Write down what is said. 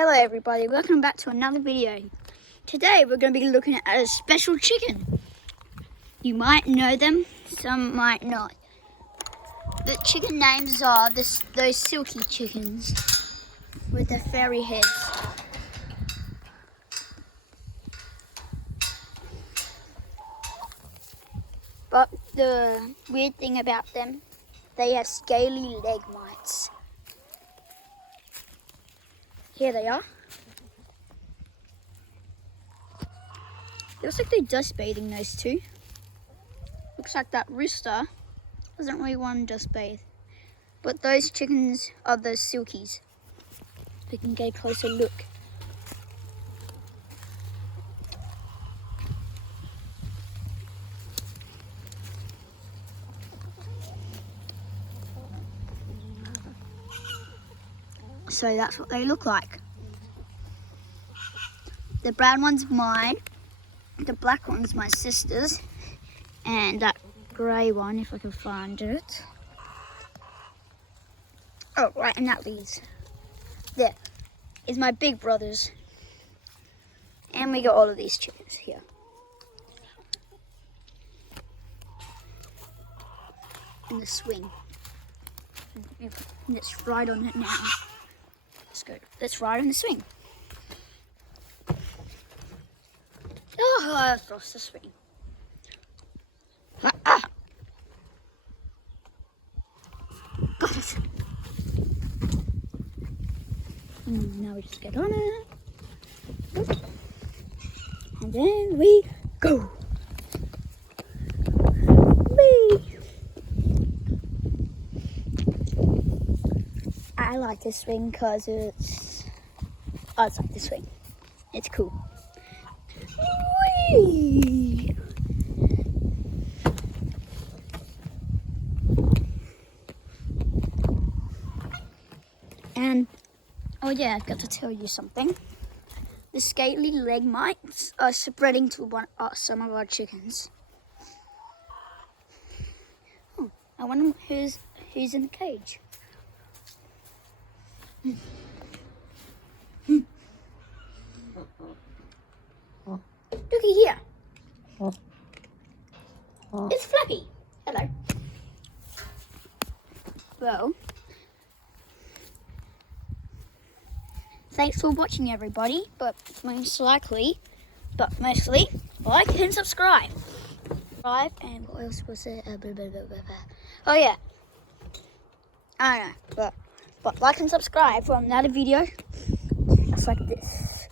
Hello everybody, welcome back to another video. Today we're going to be looking at a special chicken. You might know them, some might not. The chicken names are those silky chickens with the fairy heads. But the weird thing about them, they have scaly leg mites. Here they are. Looks like they're dust bathing, those two. Looks like that rooster doesn't really want to dust bathe. But those chickens are the silkies. We can get a closer look. So that's what they look like. The brown one's mine, the black one's my sister's, and that grey one, if I can find it. Oh, right, and that leaves. There is my big brother's. And we got all of these chickens here. In the swing. Let's ride on it now. Let's ride on the swing. Oh, I've lost the swing. Ah! Got it. Now we just get on it. And then we go. Whee! I like this swing because I like this swing. It's cool. Whee! And oh yeah, I've got to tell you something. The scaly leg mites are spreading to some of our chickens. Oh, I wonder who's in the cage. Looky here. It's Flappy. Hello. Well, thanks for watching everybody, but mostly, like and subscribe. And what else was it? Oh yeah. I don't know, but like and subscribe for another video just like this.